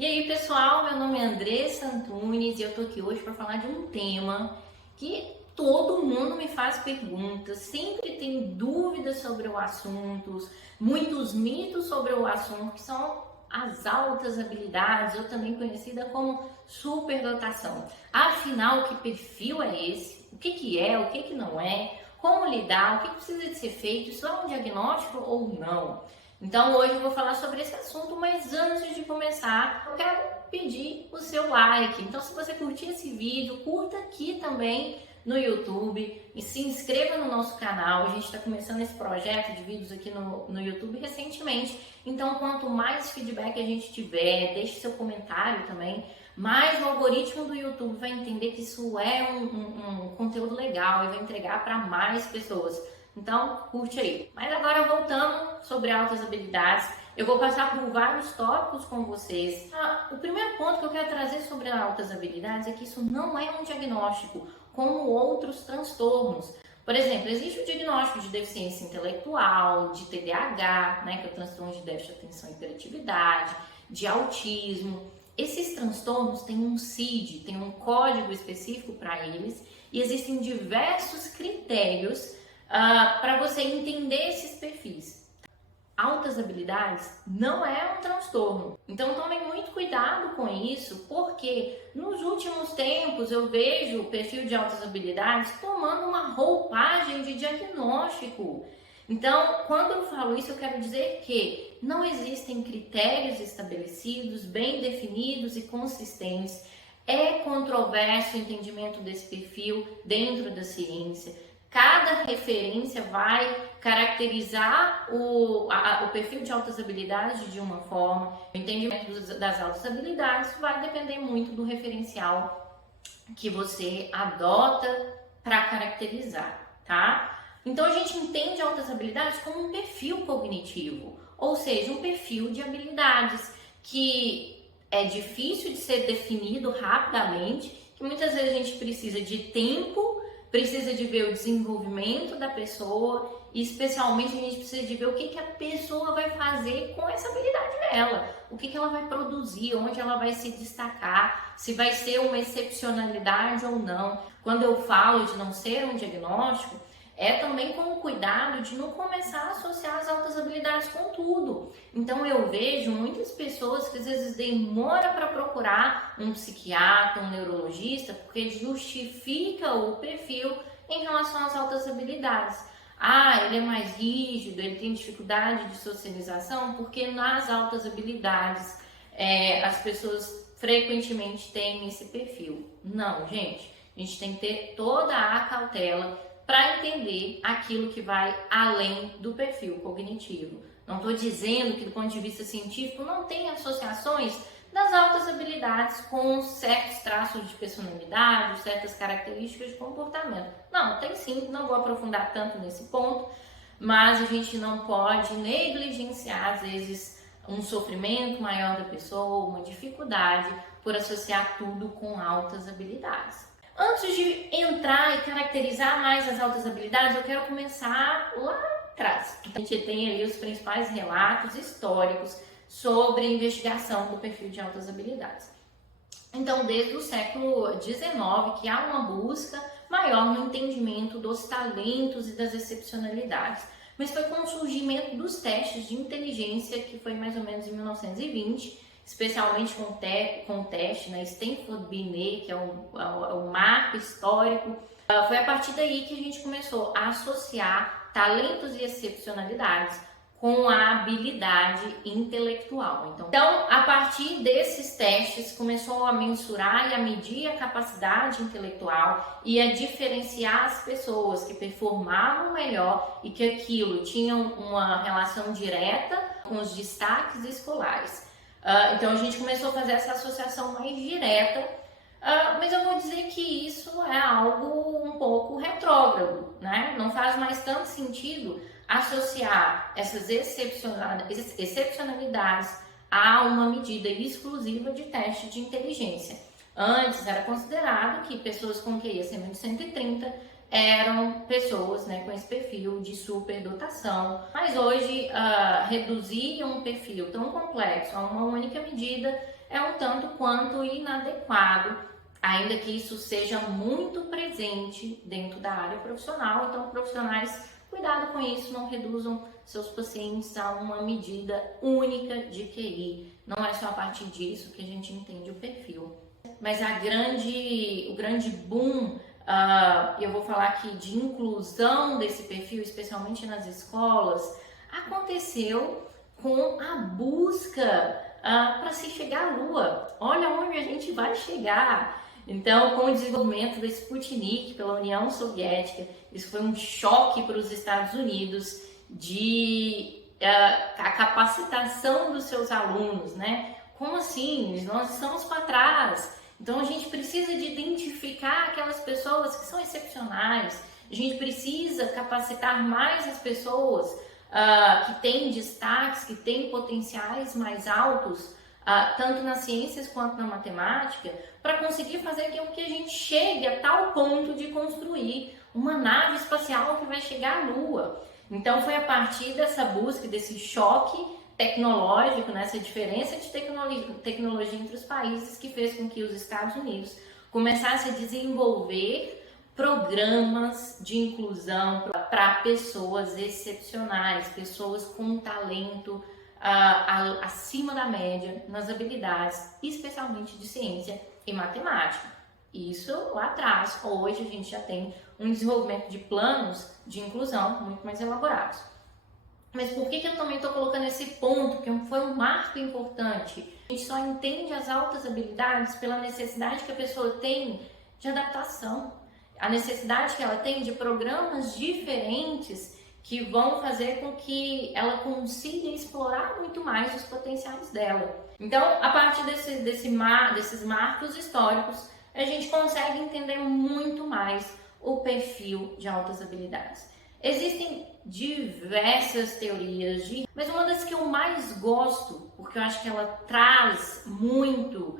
E aí, pessoal, meu nome é Andressa Antunes e eu tô aqui hoje para falar de um tema que todo mundo me faz perguntas, sempre tem dúvidas sobre o assunto, muitos mitos sobre o assunto, que são as altas habilidades, ou também conhecida como superdotação. Afinal, que perfil é esse? O que é, o que não é? Como lidar? O que precisa de ser feito? Isso é um diagnóstico ou não? Então hoje eu vou falar sobre esse assunto, mas antes de começar, eu quero pedir o seu like. Então se você curtir esse vídeo, curta aqui também no YouTube e se inscreva no nosso canal. A gente está começando esse projeto de vídeos aqui no YouTube recentemente, então quanto mais feedback a gente tiver, deixe seu comentário também, mais o algoritmo do YouTube vai entender que isso é um conteúdo legal e vai entregar para mais pessoas. Então, curte aí. Mas agora voltando sobre altas habilidades, eu vou passar por vários tópicos com vocês. O primeiro ponto que eu quero trazer sobre altas habilidades é que isso não é um diagnóstico, como outros transtornos. Por exemplo, existe o diagnóstico de deficiência intelectual, de TDAH, né, que é o transtorno de déficit de atenção e hiperatividade, de autismo. Esses transtornos têm um CID, tem um código específico para eles e existem diversos critérios para você entender esses perfis. Altas habilidades não é um transtorno, então tomem muito cuidado com isso, porque nos últimos tempos eu vejo o perfil de altas habilidades tomando uma roupagem de diagnóstico. Então, quando eu falo isso, eu quero dizer que não existem critérios estabelecidos, bem definidos e consistentes. É controverso o entendimento desse perfil dentro da ciência. Cada referência vai caracterizar o perfil de altas habilidades de uma forma. O entendimento das altas habilidades vai depender muito do referencial que você adota para caracterizar, tá? Então a gente entende altas habilidades como um perfil cognitivo, ou seja, um perfil de habilidades que é difícil de ser definido rapidamente, que muitas vezes a gente precisa de tempo, precisa de ver o desenvolvimento da pessoa e especialmente a gente precisa de ver o que a pessoa vai fazer com essa habilidade dela, o que ela vai produzir, onde ela vai se destacar, se vai ser uma excepcionalidade ou não. Quando eu falo de não ser um diagnóstico, é também com o cuidado de não começar a associar as altas habilidades com tudo. Então eu vejo muitas pessoas que às vezes demoram para procurar um psiquiatra, um neurologista, porque justifica o perfil em relação às altas habilidades. Ah, ele é mais rígido, ele tem dificuldade de socialização, porque nas altas habilidades as pessoas frequentemente têm esse perfil. Não, gente, a gente tem que ter toda a cautela para entender aquilo que vai além do perfil cognitivo. Não estou dizendo que do ponto de vista científico não tem associações das altas habilidades com certos traços de personalidade, certas características de comportamento. Não, tem sim, não vou aprofundar tanto nesse ponto, mas a gente não pode negligenciar, às vezes, um sofrimento maior da pessoa, uma dificuldade por associar tudo com altas habilidades. Antes de entrar e caracterizar mais as altas habilidades, eu quero começar lá atrás. A gente tem ali os principais relatos históricos sobre a investigação do perfil de altas habilidades. Então, desde o século XIX, que há uma busca maior no entendimento dos talentos e das excepcionalidades. Mas foi com o surgimento dos testes de inteligência, que foi mais ou menos em 1920, especialmente com o teste na Stanford Binet, que é o marco histórico. Foi a partir daí que a gente começou a associar talentos e excepcionalidades com a habilidade intelectual. Então, a partir desses testes, começou a mensurar e a medir a capacidade intelectual e a diferenciar as pessoas que performavam melhor e que aquilo tinha uma relação direta com os destaques escolares. Então a gente começou a fazer essa associação mais direta, mas eu vou dizer que isso é algo um pouco retrógrado, né? Não faz mais tanto sentido associar essas excepcionalidades a uma medida exclusiva de teste de inteligência. Antes era considerado que pessoas com QI acima de 130 eram pessoas, né, com esse perfil de superdotação, mas hoje reduzir um perfil tão complexo a uma única medida é um tanto quanto inadequado, ainda que isso seja muito presente dentro da área profissional. Então, profissionais, cuidado com isso, não reduzam seus pacientes a uma medida única de QI. Não é só a partir disso que a gente entende o perfil. Mas o grande boom, eu vou falar aqui de inclusão desse perfil, especialmente nas escolas, aconteceu com a busca para se chegar à Lua. Olha onde a gente vai chegar. Então, com o desenvolvimento do Sputnik pela União Soviética, isso foi um choque para os Estados Unidos de a capacitação dos seus alunos, né? Como assim? Nós estamos para trás. Então, a gente precisa de identificar aquelas pessoas que são excepcionais. A gente precisa capacitar mais as pessoas que têm destaques, que têm potenciais mais altos, tanto nas ciências quanto na matemática, para conseguir fazer com que a gente chegue a tal ponto de construir uma nave espacial que vai chegar à Lua. Então, foi a partir dessa busca, desse choque tecnológico, nessa diferença de tecnologia entre os países, que fez com que os Estados Unidos começassem a desenvolver programas de inclusão para pessoas excepcionais, pessoas com talento acima da média nas habilidades, especialmente de ciência e matemática. Isso lá atrás. Hoje a gente já tem um desenvolvimento de planos de inclusão muito mais elaborados. Mas por que eu também estou colocando esse ponto, que foi um marco importante? A gente só entende as altas habilidades pela necessidade que a pessoa tem de adaptação, a necessidade que ela tem de programas diferentes que vão fazer com que ela consiga explorar muito mais os potenciais dela. Então, a partir desses marcos históricos, a gente consegue entender muito mais o perfil de altas habilidades. Existem diversas teorias, mas uma das que eu mais gosto, porque eu acho que ela traz muito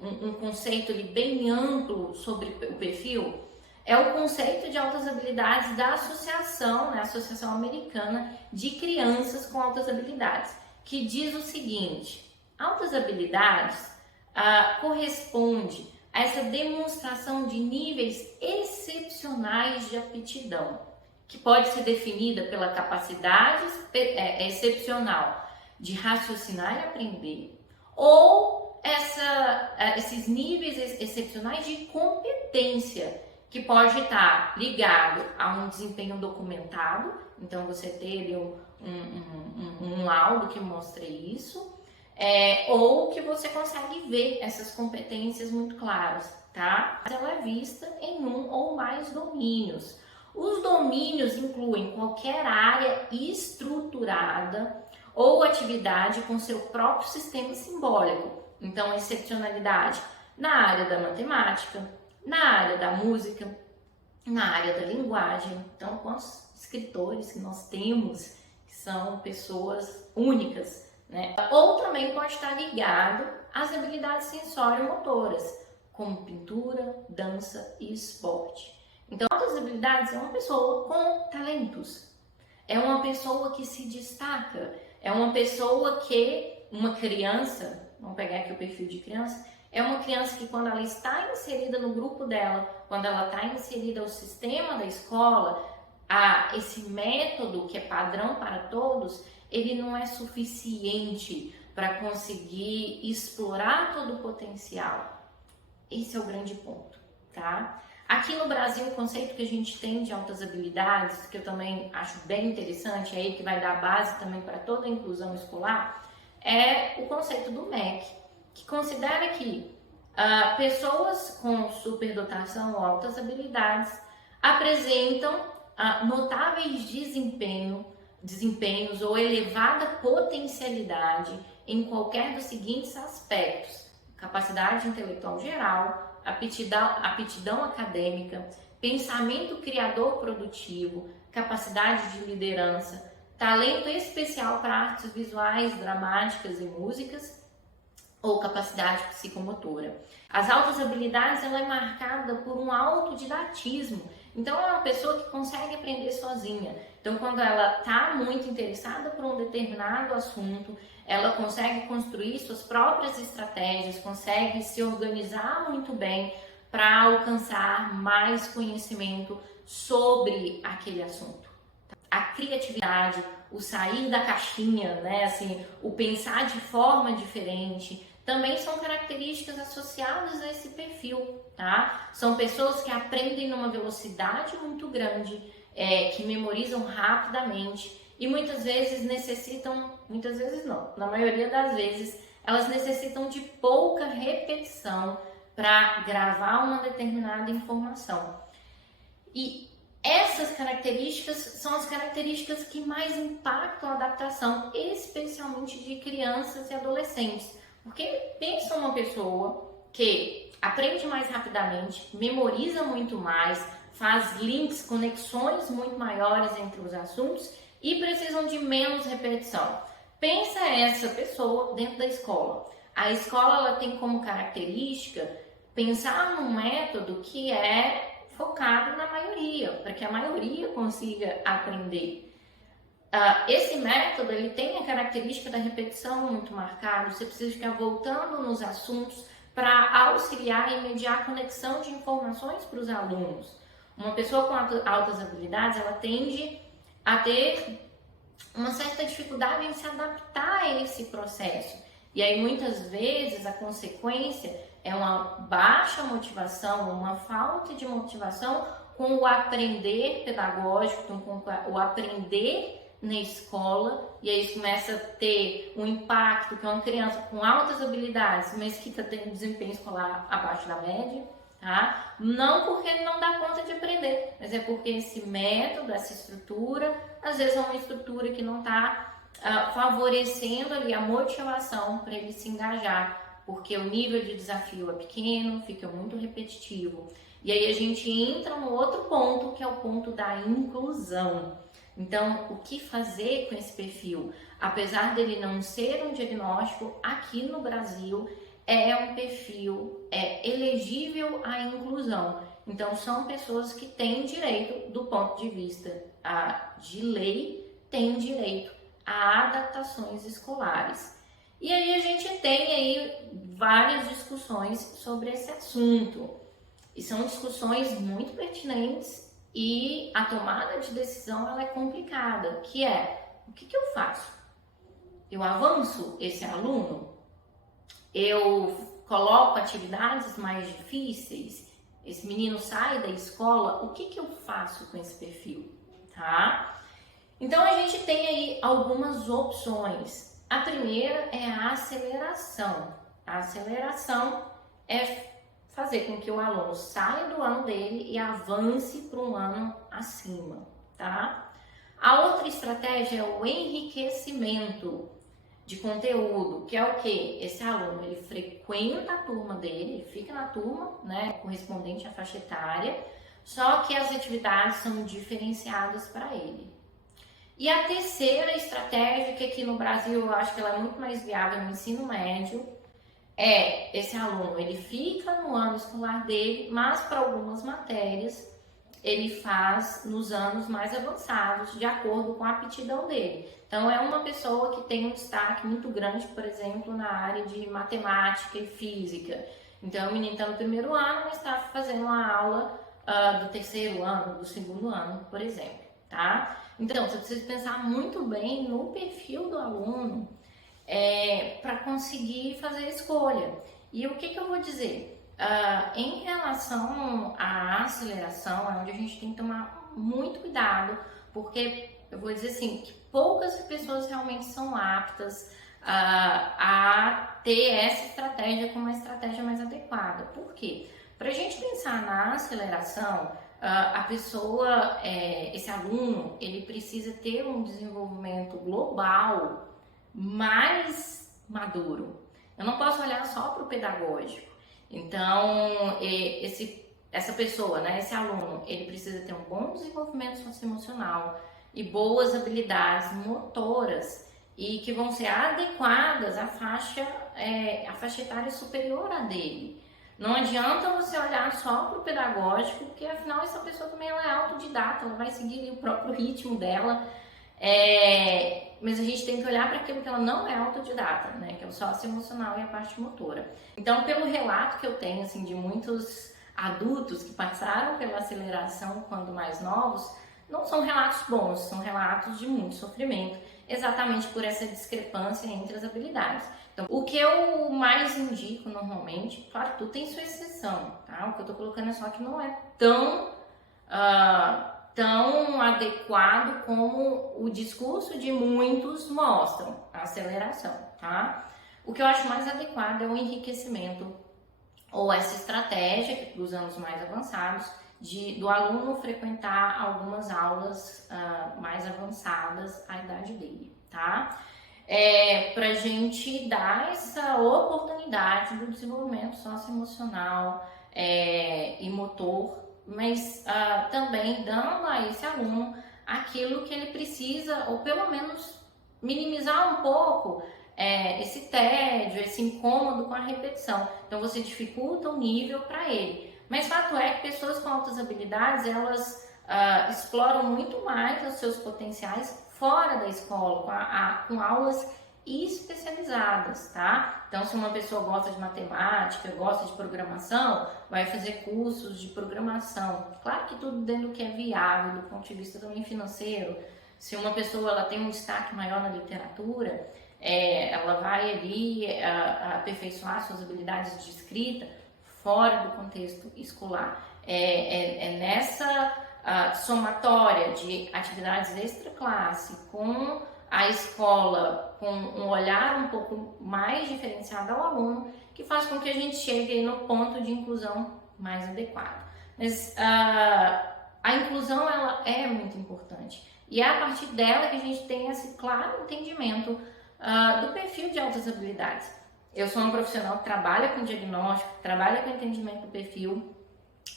um conceito ali bem amplo sobre o perfil, é o conceito de altas habilidades da associação, né, Associação Americana de Crianças com Altas Habilidades, que diz o seguinte: altas habilidades corresponde a essa demonstração de níveis excepcionais de aptidão, que pode ser definida pela capacidade excepcional de raciocinar e aprender, ou esses níveis excepcionais de competência, que pode estar ligado a um desempenho documentado, então você ter um laudo que mostre isso, ou que você consegue ver essas competências muito claras, tá? Ela é vista em um ou mais domínios. Os domínios incluem qualquer área estruturada ou atividade com seu próprio sistema simbólico. Então, excepcionalidade na área da matemática, na área da música, na área da linguagem. Então, quantos escritores que nós temos que são pessoas únicas, né? Ou também pode estar ligado às habilidades sensório-motoras, como pintura, dança e esporte. Então, altas habilidades é uma pessoa com talentos, é uma pessoa que se destaca, é uma pessoa uma criança, vamos pegar aqui o perfil de criança, é uma criança que, quando ela está inserida no grupo dela, quando ela está inserida ao sistema da escola, esse método que é padrão para todos, ele não é suficiente para conseguir explorar todo o potencial. Esse é o grande ponto, tá? Aqui no Brasil, o conceito que a gente tem de altas habilidades, que eu também acho bem interessante, é aí que vai dar base também para toda a inclusão escolar, é o conceito do MEC, que considera que pessoas com superdotação ou altas habilidades apresentam notáveis desempenhos ou elevada potencialidade em qualquer dos seguintes aspectos: capacidade intelectual geral, aptidão acadêmica, pensamento criador produtivo, capacidade de liderança, talento especial para artes visuais, dramáticas e músicas, ou capacidade psicomotora. As altas habilidades, ela é marcada por um autodidatismo. Então, é uma pessoa que consegue aprender sozinha. Então, quando ela está muito interessada por um determinado assunto, ela consegue construir suas próprias estratégias, consegue se organizar muito bem para alcançar mais conhecimento sobre aquele assunto. A criatividade, o sair da caixinha, né, assim, o pensar de forma diferente, também são características associadas a esse perfil, tá? São pessoas que aprendem numa velocidade muito grande, que memorizam rapidamente e muitas vezes muitas vezes não, na maioria das vezes, elas necessitam de pouca repetição para gravar uma determinada informação. E essas características são as características que mais impactam a adaptação, especialmente de crianças e adolescentes. Porque pensa uma pessoa que aprende mais rapidamente, memoriza muito mais, faz links, conexões muito maiores entre os assuntos e precisam de menos repetição. Pensa essa pessoa dentro da escola. A escola ela tem como característica pensar num método que é focado na maioria, para que a maioria consiga aprender. Esse método ele tem a característica da repetição muito marcada, você precisa ficar voltando nos assuntos para auxiliar e mediar a conexão de informações para os alunos. Uma pessoa com altas habilidades, ela tende a ter uma certa dificuldade em se adaptar a esse processo. E aí muitas vezes a consequência é uma baixa motivação, uma falta de motivação com o aprender pedagógico, com o aprender na escola, e aí isso começa a ter um impacto que é uma criança com altas habilidades, mas que está tendo desempenho escolar abaixo da média, tá? Não porque ele não dá conta de aprender, mas é porque esse método, essa estrutura, às vezes é uma estrutura que não está favorecendo ali a motivação para ele se engajar, porque o nível de desafio é pequeno, fica muito repetitivo. E aí a gente entra no outro ponto, que é o ponto da inclusão. Então, o que fazer com esse perfil? Apesar dele não ser um diagnóstico, aqui no Brasil é um perfil elegível à inclusão. Então, são pessoas que têm direito, do ponto de vista de lei, têm direito a adaptações escolares. E aí a gente tem aí várias discussões sobre esse assunto. E são discussões muito pertinentes e a tomada de decisão ela é complicada, que é, o que eu faço? Eu avanço esse aluno? Eu coloco atividades mais difíceis? Esse menino sai da escola? O que eu faço com esse perfil? Tá? Então a gente tem aí algumas opções. A primeira é a aceleração. A aceleração é fazer com que o aluno saia do ano dele e avance para um ano acima, tá? A outra estratégia é o enriquecimento de conteúdo, que é o quê? Esse aluno, ele frequenta a turma dele, ele fica na turma, né, correspondente à faixa etária, só que as atividades são diferenciadas para ele. E a terceira estratégia, que aqui no Brasil eu acho que ela é muito mais viável no ensino médio, esse aluno, ele fica no ano escolar dele, mas para algumas matérias ele faz nos anos mais avançados, de acordo com a aptidão dele. Então é uma pessoa que tem um destaque muito grande, por exemplo, na área de matemática e física. Então o menino está no primeiro ano, mas está fazendo uma aula do terceiro ano, do segundo ano, por exemplo, tá? Então você precisa pensar muito bem no perfil do aluno, para conseguir fazer a escolha. E o que eu vou dizer? Em relação à aceleração, é onde a gente tem que tomar muito cuidado, porque eu vou dizer assim, que poucas pessoas realmente são aptas a ter essa estratégia como uma estratégia mais adequada. Por quê? Para a gente pensar na aceleração, a pessoa, esse aluno, ele precisa ter um desenvolvimento global mais maduro. Eu não posso olhar só para o pedagógico. Então, essa pessoa, né, esse aluno, ele precisa ter um bom desenvolvimento socioemocional e boas habilidades motoras e que vão ser adequadas à faixa etária superior à dele. Não adianta você olhar só para o pedagógico, porque afinal essa pessoa também ela é autodidata, ela vai seguir o próprio ritmo dela. Mas a gente tem que olhar para aquilo que ela não é autodidata, né? Que é o socioemocional e a parte motora. Então, pelo relato que eu tenho, assim, de muitos adultos que passaram pela aceleração quando mais novos, não são relatos bons, são relatos de muito sofrimento, exatamente por essa discrepância entre as habilidades. Então, o que eu mais indico normalmente, claro, tudo tem sua exceção, tá? O que eu tô colocando é só que não é tão adequado como o discurso de muitos mostram, a aceleração, tá? O que eu acho mais adequado é o enriquecimento ou essa estratégia que para os anos mais avançados do aluno frequentar algumas aulas mais avançadas à idade dele, tá? Para a gente dar essa oportunidade do desenvolvimento socioemocional e motor, mas também dando a esse aluno aquilo que ele precisa, ou pelo menos minimizar um pouco esse tédio, esse incômodo com a repetição. Então você dificulta o nível para ele. Mas fato é que pessoas com altas habilidades, elas exploram muito mais os seus potenciais fora da escola, com aulas especializadas, tá? Então, se uma pessoa gosta de matemática, gosta de programação, vai fazer cursos de programação. Claro que tudo dentro do que é viável, do ponto de vista também financeiro. Se uma pessoa ela tem um destaque maior na literatura, ela vai ali aperfeiçoar suas habilidades de escrita fora do contexto escolar. Nessa somatória de atividades extra-classe com a escola, com um olhar um pouco mais diferenciado ao aluno, que faz com que a gente chegue no ponto de inclusão mais adequado. Mas a inclusão ela é muito importante e é a partir dela que a gente tem esse claro entendimento do perfil de altas habilidades. Eu sou uma profissional que trabalha com diagnóstico, trabalha com entendimento do perfil,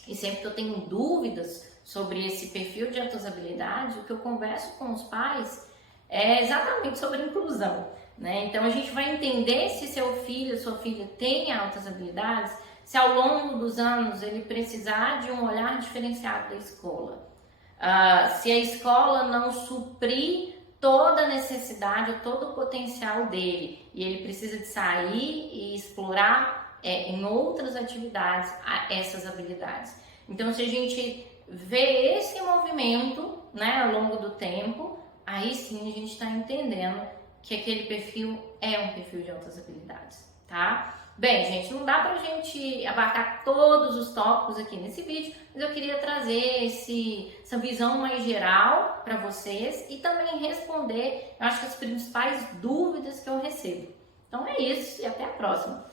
e sempre que eu tenho dúvidas sobre esse perfil de altas habilidades, o que eu converso com os pais é exatamente sobre inclusão, né? Então a gente vai entender se seu filho, sua filha tem altas habilidades, se ao longo dos anos ele precisar de um olhar diferenciado da escola, se a escola não suprir toda a necessidade, todo o potencial dele e ele precisa de sair e explorar em outras atividades essas habilidades. Então, se a gente vê esse movimento, né, ao longo do tempo, aí sim a gente está entendendo que aquele perfil é um perfil de altas habilidades, tá? Bem, gente, não dá pra gente abarcar todos os tópicos aqui nesse vídeo, mas eu queria trazer essa visão mais geral para vocês e também responder, eu acho que as principais dúvidas que eu recebo. Então é isso e até a próxima!